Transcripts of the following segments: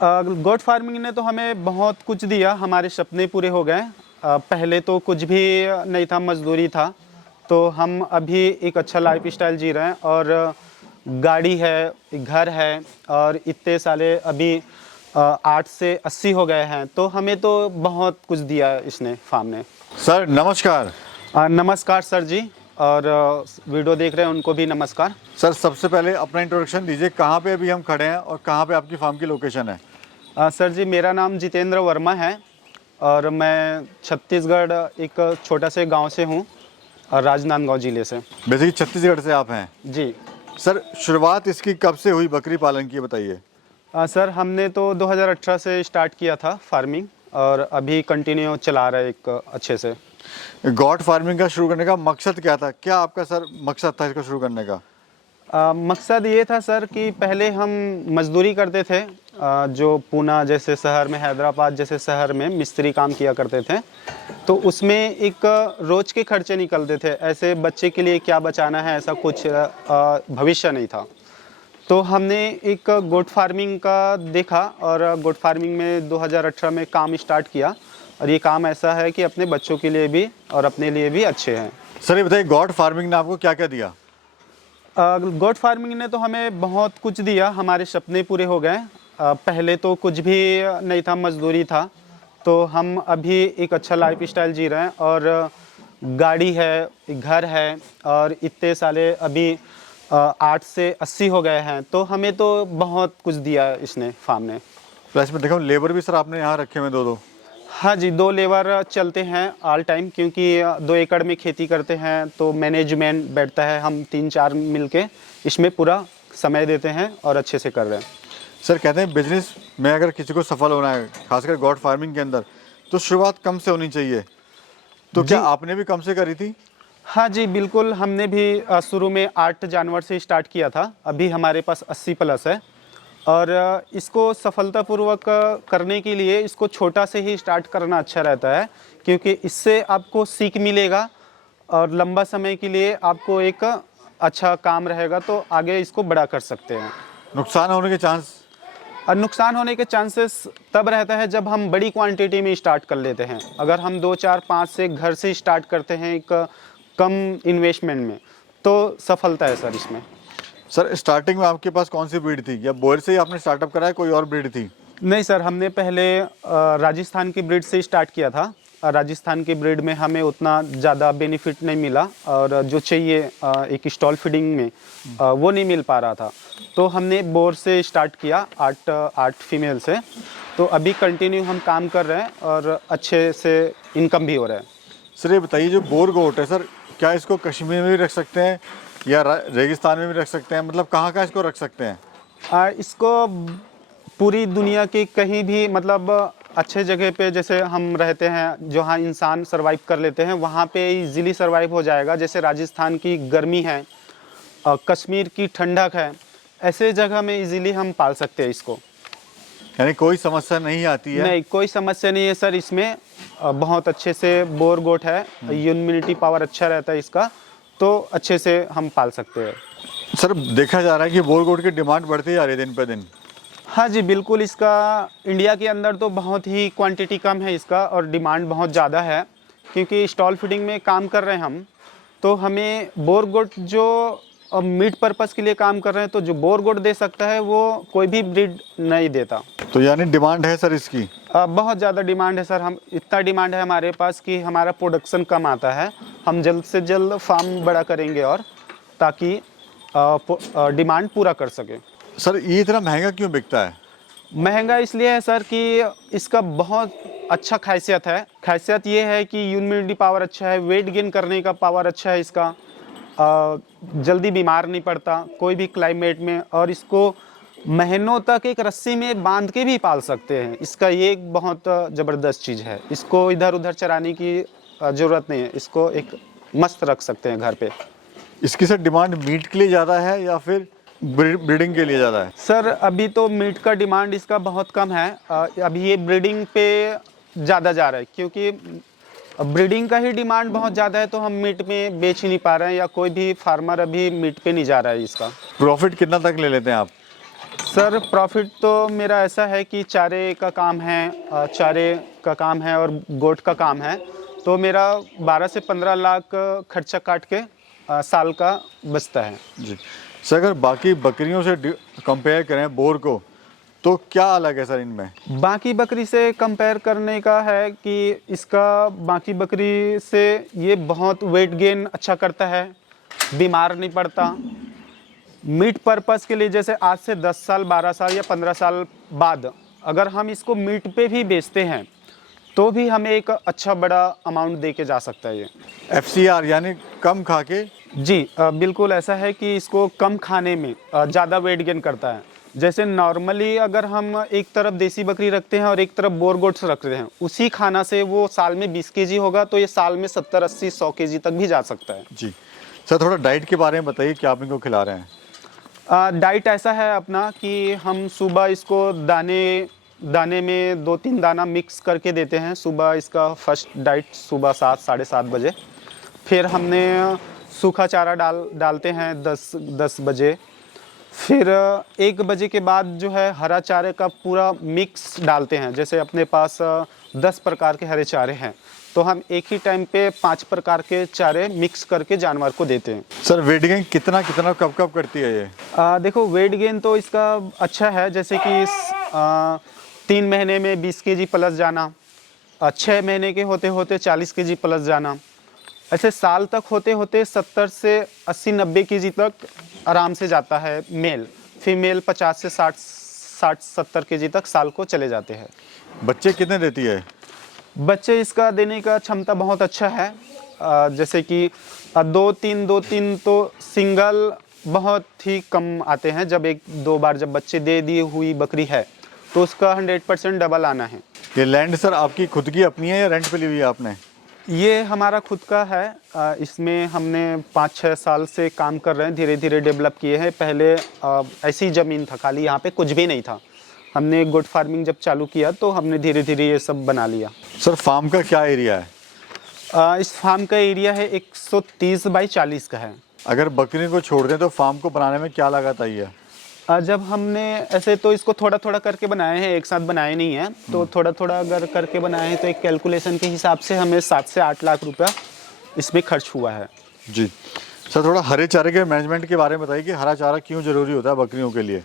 गोट farming ने तो हमें बहुत कुछ दिया, हमारे सपने पूरे हो गए। पहले तो कुछ भी नहीं था, मजदूरी था, तो हम अभी एक अच्छा लाइफ स्टाइल जी रहे हैं और गाड़ी है, घर है और इतने साले अभी 8 से 80 हो गए हैं, तो हमें तो बहुत कुछ दिया इसने, फार्म ने। सर नमस्कार। नमस्कार सर जी, और वीडियो देख रहे हैं उनको भी नमस्कार। सर सबसे पहले अपना इंट्रोडक्शन दीजिए, कहाँ पे अभी हम खड़े हैं और कहाँ पे आपकी फार्म की लोकेशन है? सर जी, मेरा नाम जितेंद्र वर्मा है और मैं छत्तीसगढ़ एक छोटा से गांव से हूं, राजनांदगांव ज़िले से। बेसिकली छत्तीसगढ़ से आप हैं? जी। सर शुरुआत इसकी कब से हुई बकरी पालन की, बताइए। सर हमने तो 2018 से स्टार्ट किया था फार्मिंग और अभी कंटिन्यू चला रहे एक अच्छे से। गॉट फार्मिंग का शुरू करने का मकसद क्या था? क्या आपका सर मकसद था इसको शुरू करने का? मकसद ये था सर कि पहले हम मजदूरी करते थे, जो पूना जैसे शहर में, हैदराबाद जैसे शहर में मिस्त्री काम किया करते थे, तो उसमें एक रोज के खर्चे निकलते थे। ऐसे बच्चे के लिए क्या बचाना है, ऐसा कुछ भविष्य नहीं था। तो हमने एक गोट फार्मिंग का देखा और गोट फार्मिंग में 2018 में काम स्टार्ट किया, और ये काम ऐसा है कि अपने बच्चों के लिए भी और अपने लिए भी अच्छे हैं। सर ये बताइए, गॉट फार्मिंग ने आपको क्या क्या दिया? गोट फार्मिंग ने तो हमें बहुत कुछ दिया, हमारे सपने पूरे हो गए। पहले तो कुछ भी नहीं था, मजदूरी था, तो हम अभी एक अच्छा लाइफ स्टाइल जी रहे हैं और गाड़ी है, घर है और इतने साले अभी 8 से 80 हो गए हैं, तो हमें तो बहुत कुछ दिया इसने, फार्म ने। प्लस में देखो लेबर भी सर आपने यहाँ रखे हुए दो। हाँ जी, 2 लेबर चलते हैं ऑल टाइम, क्योंकि 2 एकड़ में खेती करते हैं तो मैनेजमेंट बैठता है, हम 3-4 मिलके इसमें पूरा समय देते हैं और अच्छे से कर रहे हैं। सर कहते हैं बिजनेस में अगर किसी को सफल होना है, खासकर गॉट फार्मिंग के अंदर, तो शुरुआत कम से होनी चाहिए। तो क्या आपने भी कम से करी थी? हाँ जी बिल्कुल, हमने भी शुरू में 8 जानवर से स्टार्ट किया था, अभी हमारे पास 80 प्लस है। और इसको सफलतापूर्वक करने के लिए इसको छोटा से ही स्टार्ट करना अच्छा रहता है, क्योंकि इससे आपको सीख मिलेगा और लंबा समय के लिए आपको एक अच्छा काम रहेगा, तो आगे इसको बड़ा कर सकते हैं। नुकसान होने के चांस? और नुकसान होने के चांसेस तब रहता है जब हम बड़ी क्वांटिटी में स्टार्ट कर लेते हैं। अगर हम 2, 4, 5 से घर से स्टार्ट करते हैं एक कम इन्वेस्टमेंट में, तो सफलता है सर इसमें। सर स्टार्टिंग में आपके पास कौन सी ब्रीड थी, या बोयर से ही आपने स्टार्टअप करा है, कोई और ब्रीड थी? नहीं सर, हमने पहले राजस्थान की ब्रीड से स्टार्ट किया था। राजस्थान की ब्रीड में हमें उतना ज़्यादा बेनिफिट नहीं मिला और जो चाहिए एक स्टॉल फीडिंग में वो नहीं मिल पा रहा था, तो हमने बोर से स्टार्ट किया, 8 फीमेल से। तो अभी कंटिन्यू हम काम कर रहे हैं और अच्छे से इनकम भी हो रहा है। सर ये बताइए, जो बोर गोट है सर, क्या इसको कश्मीर में भी रख सकते हैं या रेगिस्तान में भी रख सकते हैं? मतलब कहाँ कहाँ इसको रख सकते हैं? इसको पूरी दुनिया की कहीं भी, मतलब अच्छे जगह पे जैसे हम रहते हैं, जहाँ इंसान सरवाइव कर लेते हैं, वहाँ पे इजीली सरवाइव हो जाएगा। जैसे राजस्थान की गर्मी है, कश्मीर की ठंडक है, ऐसे जगह में इजीली हम पाल सकते हैं इसको। यानी कोई समस्या नहीं आती है? नहीं, कोई समस्या नहीं है सर इसमें। बहुत अच्छे से बोर गोट है, इम्यूनिटी पावर अच्छा रहता है इसका, तो अच्छे से हम पाल सकते हैं। सर देखा जा रहा है कि बोर गोट की डिमांड बढ़ती जा रही है दिन पे दिन। हाँ जी बिल्कुल, इसका इंडिया के अंदर तो बहुत ही क्वांटिटी कम है इसका और डिमांड बहुत ज़्यादा है, क्योंकि स्टॉल फीडिंग में काम कर रहे हैं हम, तो हमें बोर गोट जो मीट पर्पस के लिए काम कर रहे हैं, तो जो बोर गोट दे सकता है वो कोई भी ब्रीड नहीं देता। तो यानी डिमांड है सर इसकी? बहुत ज़्यादा डिमांड है सर, हम इतना डिमांड है हमारे पास कि हमारा प्रोडक्शन कम आता है। हम जल्द से जल्द फार्म बड़ा करेंगे और ताकि डिमांड पूरा कर सके। सर ये इतना महंगा क्यों बिकता है? महंगा इसलिए है सर कि इसका बहुत अच्छा खासियत है। खासियत ये है कि इम्यूनिटी पावर अच्छा है, वेट गेन करने का पावर अच्छा है इसका, जल्दी बीमार नहीं पड़ता कोई भी क्लाइमेट में, और इसको महीनों तक एक रस्सी में बांध के भी पाल सकते हैं। इसका ये एक बहुत ज़बरदस्त चीज़ है, इसको इधर उधर चराने की ज़रूरत नहीं है, इसको एक मस्त रख सकते हैं घर पे। इसकी सर डिमांड मीट के लिए ज़्यादा है या फिर ब्रीडिंग के लिए ज़्यादा है? सर अभी तो मीट का डिमांड इसका बहुत कम है, अभी ये ब्रीडिंग पे ज़्यादा जा रहा है, क्योंकि ब्रीडिंग का ही डिमांड बहुत ज़्यादा है, तो हम मीट में बेच ही नहीं पा रहे हैं, या कोई भी फार्मर अभी मीट पे नहीं जा रहा है इसका। प्रॉफिट कितना तक ले लेते हैं आप? सर प्रॉफिट तो मेरा ऐसा है कि चारे का काम है, चारे का काम है और गोट का काम है, तो मेरा 12 से 15 लाख खर्चा काट के साल का बचता है। जी सर, अगर बाकी बकरियों से कंपेयर करें बोर को, तो क्या अलग है सर इनमें? बाकी बकरी से कंपेयर करने का है कि इसका बाकी बकरी से ये बहुत वेट गेन अच्छा करता है, बीमार नहीं पड़ता। मीट पर्पस के लिए जैसे आज से 10 साल 12 साल या 15 साल बाद अगर हम इसको मीट पे भी बेचते हैं तो भी हमें एक अच्छा बड़ा अमाउंट दे के जा सकता है ये। FCR यानी कम खा के? जी बिल्कुल ऐसा है कि इसको कम खाने में ज़्यादा वेट गेन करता है। जैसे नॉर्मली अगर हम एक तरफ देसी बकरी रखते हैं और एक तरफ बोर गोट्स रखते हैं, उसी खाना से वो साल में 20 केजी होगा तो ये साल में 70 80 100 केजी तक भी जा सकता है। जी सर, थोड़ा डाइट के बारे में बताइए, क्या आप इनको खिला रहे हैं? डाइट ऐसा है अपना कि हम सुबह इसको दाने में 2-3 दाना मिक्स करके देते हैं। सुबह इसका फर्स्ट डाइट सुबह 7 साढ़े 7 बजे, फिर हमने सूखा चारा डालते हैं 10 बजे, फिर 1 बजे के बाद जो है हरा चारे का पूरा मिक्स डालते हैं। जैसे अपने पास 10 प्रकार के हरे चारे हैं तो हम एक ही टाइम पे 5 प्रकार के चारे मिक्स करके जानवर को देते हैं। सर वेट गेन कितना कब करती है ये? देखो वेट गेन तो इसका अच्छा है, जैसे कि 3 महीने में 20 केजी प्लस जाना, 6 महीने के होते होते 40 केजी प्लस जाना, ऐसे साल तक होते होते 70 से 80-90 केजी तक आराम से जाता है मेल। फीमेल 50 से 60-70 केजी तक साल को चले जाते हैं। बच्चे कितने देती है? बच्चे इसका देने का क्षमता बहुत अच्छा है। जैसे कि 2-3 तो सिंगल बहुत ही कम आते हैं। जब 1-2 बार जब बच्चे दे दी हुई बकरी है तो उसका 100% डबल आना है। ये लैंड सर आपकी खुद की अपनी है या रेंट पे ली हुई है आपने? ये हमारा खुद का है। इसमें हमने 5-6 साल से काम कर रहे हैं, धीरे धीरे डेवलप किए हैं। पहले ऐसी ज़मीन था खाली, यहाँ पे कुछ भी नहीं था। हमने गोट फार्मिंग जब चालू किया तो हमने धीरे धीरे ये सब बना लिया। सर फार्म का क्या एरिया है? इस फार्म का एरिया है 130 बाई 40 का है। अगर बकरी को छोड़ दें तो फार्म को बनाने में क्या लागत आई है? जब हमने ऐसे तो इसको थोड़ा थोड़ा करके बनाए हैं, एक साथ बनाए नहीं हैं, तो थोड़ा थोड़ा अगर करके बनाए हैं तो एक कैलकुलेशन के हिसाब से हमें 7 से 8 लाख रुपया इसमें खर्च हुआ है। जी सर, थोड़ा हरे चारे के मैनेजमेंट के बारे में बताइए कि हरा चारा क्यों ज़रूरी होता है बकरियों के लिए?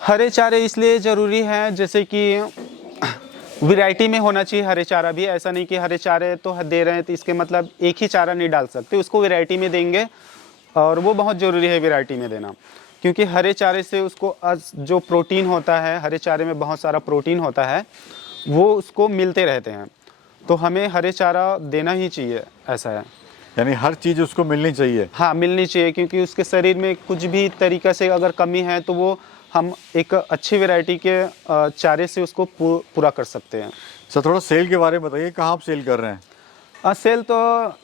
हरे चारे इसलिए ज़रूरी हैं जैसे कि वैरायटी में होना चाहिए हरे चारा भी। ऐसा नहीं कि हरे चारे तो दे रहे हैं तो इसके मतलब एक ही चारा नहीं डाल सकते, उसको वैरायटी में देंगे और वो बहुत ज़रूरी है वैरायटी में देना। क्योंकि हरे चारे से उसको जो प्रोटीन होता है, हरे चारे में बहुत सारा प्रोटीन होता है, वो उसको मिलते रहते हैं, तो हमें हरे चारा देना ही चाहिए, ऐसा है। यानी हर चीज़ उसको मिलनी चाहिए? हाँ मिलनी चाहिए, क्योंकि उसके शरीर में कुछ भी तरीक़ा से अगर कमी है तो वो हम एक अच्छी वैरायटी के चारे से उसको पूरा कर सकते हैं। सर थोड़ा सेल के बारे में बताइए, कहाँ आप सेल कर रहे हैं? सेल तो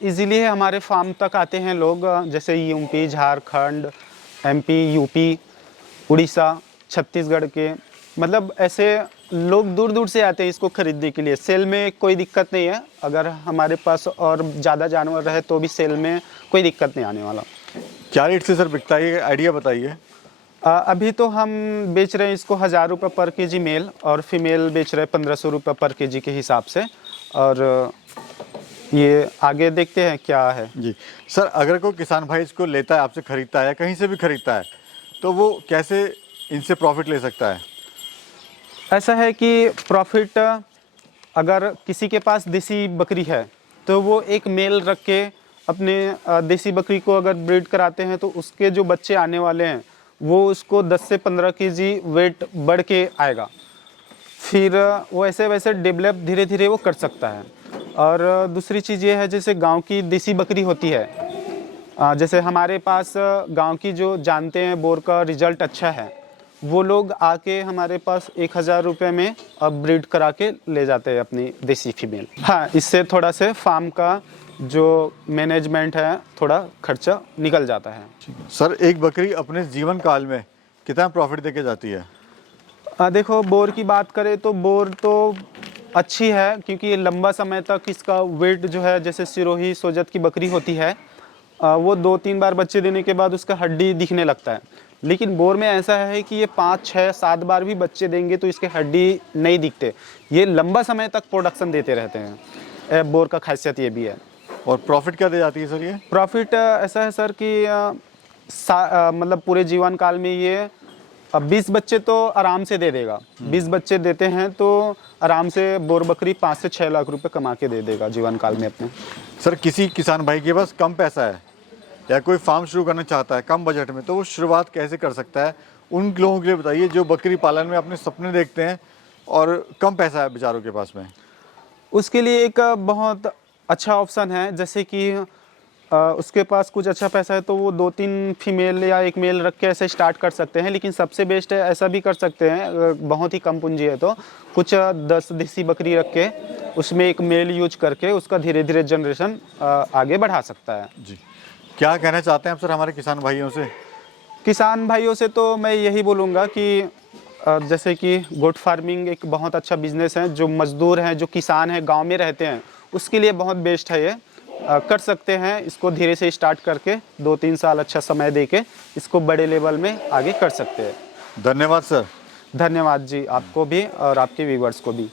इजीली है, हमारे फार्म तक आते हैं लोग, जैसे UP, Jharkhand, MP, UP, Orissa, Chhattisgarh के, मतलब ऐसे लोग दूर दूर से आते हैं इसको ख़रीदने के लिए। सेल में कोई दिक्कत नहीं है, अगर हमारे पास और ज़्यादा जानवर रहे तो भी सेल में कोई दिक्कत नहीं आने वाला। क्या रेट से सर बिकता है, आइडिया बताइए। अभी तो हम बेच रहे हैं इसको 1000 रुपये पर केजी मेल, और फीमेल बेच रहे हैं 1500 रुपये पर केजी के हिसाब से। और ये आगे देखते हैं क्या है। जी सर, अगर कोई किसान भाई इसको लेता है, आपसे ख़रीदता है या कहीं से भी ख़रीदता है, तो वो कैसे इनसे प्रॉफिट ले सकता है? ऐसा है कि प्रॉफिट अगर किसी के पास देसी बकरी है तो वो एक मेल रख के अपने देसी बकरी को अगर ब्रीड कराते हैं तो उसके जो बच्चे आने वाले हैं वो उसको 10 से 15 केजी वेट बढ़ के आएगा। फिर वो ऐसे वैसे डेवलप धीरे धीरे वो कर सकता है। और दूसरी चीज़ ये है, जैसे गांव की देसी बकरी होती है, जैसे हमारे पास गांव की जो जानते हैं बोर का रिज़ल्ट अच्छा है, वो लोग आके हमारे पास 1000 रुपये में अब ब्रीड करा के ले जाते हैं अपनी देसी फीमेल। हाँ, इससे थोड़ा से फार्म का जो मैनेजमेंट है थोड़ा खर्चा निकल जाता है। सर एक बकरी अपने जीवन काल में कितना प्रॉफिट देके जाती है? देखो बोर की बात करें तो बोर तो अच्छी है, क्योंकि ये लंबा समय तक इसका वेट जो है, जैसे सिरोही सोजत की बकरी होती है, वो 2-3 बार बच्चे देने के बाद उसका हड्डी दिखने लगता है, लेकिन बोर में ऐसा है कि ये 5, 6, 7 बार भी बच्चे देंगे तो इसके हड्डी नहीं दिखते। ये लंबा समय तक प्रोडक्शन देते रहते हैं। बोर का खासियत ये भी है। और प्रॉफिट क्या दे जाती है सर ये? प्रॉफिट ऐसा है सर कि मतलब पूरे जीवन काल में ये 20 बच्चे तो आराम से दे देगा। 20 बच्चे देते हैं तो आराम से बोर बकरी 5 से 6 लाख रुपए कमा के दे देगा जीवन काल में अपने। सर किसी किसान भाई के पास कम पैसा है या कोई फार्म शुरू करना चाहता है कम बजट में, तो वो शुरुआत कैसे कर सकता है? उन लोगों के लिए बताइए जो बकरी पालन में अपने सपने देखते हैं और कम पैसा है बेचारों के पास में। उसके लिए एक बहुत अच्छा ऑप्शन है, जैसे कि उसके पास कुछ अच्छा पैसा है तो वो 2-3 फीमेल या 1 मेल रख के ऐसे स्टार्ट कर सकते हैं। लेकिन सबसे बेस्ट है ऐसा भी कर सकते हैं, अगर बहुत ही कम पूंजी है तो कुछ 10 देसी बकरी रख के उसमें 1 मेल यूज करके उसका धीरे धीरे जनरेशन आगे बढ़ा सकता है। जी, क्या कहना चाहते हैं आप सर हमारे किसान भाइयों से? किसान भाइयों से तो मैं यही बोलूँगा कि जैसे कि गोट फार्मिंग एक बहुत अच्छा बिजनेस है। जो मजदूर हैं, जो किसान हैं, गांव में रहते हैं, उसके लिए बहुत बेस्ट है ये। कर सकते हैं इसको, धीरे से स्टार्ट करके 2-3 साल अच्छा समय देके इसको बड़े लेवल में आगे कर सकते हैं। धन्यवाद सर। धन्यवाद जी, आपको भी और आपके व्यूवर्स को भी।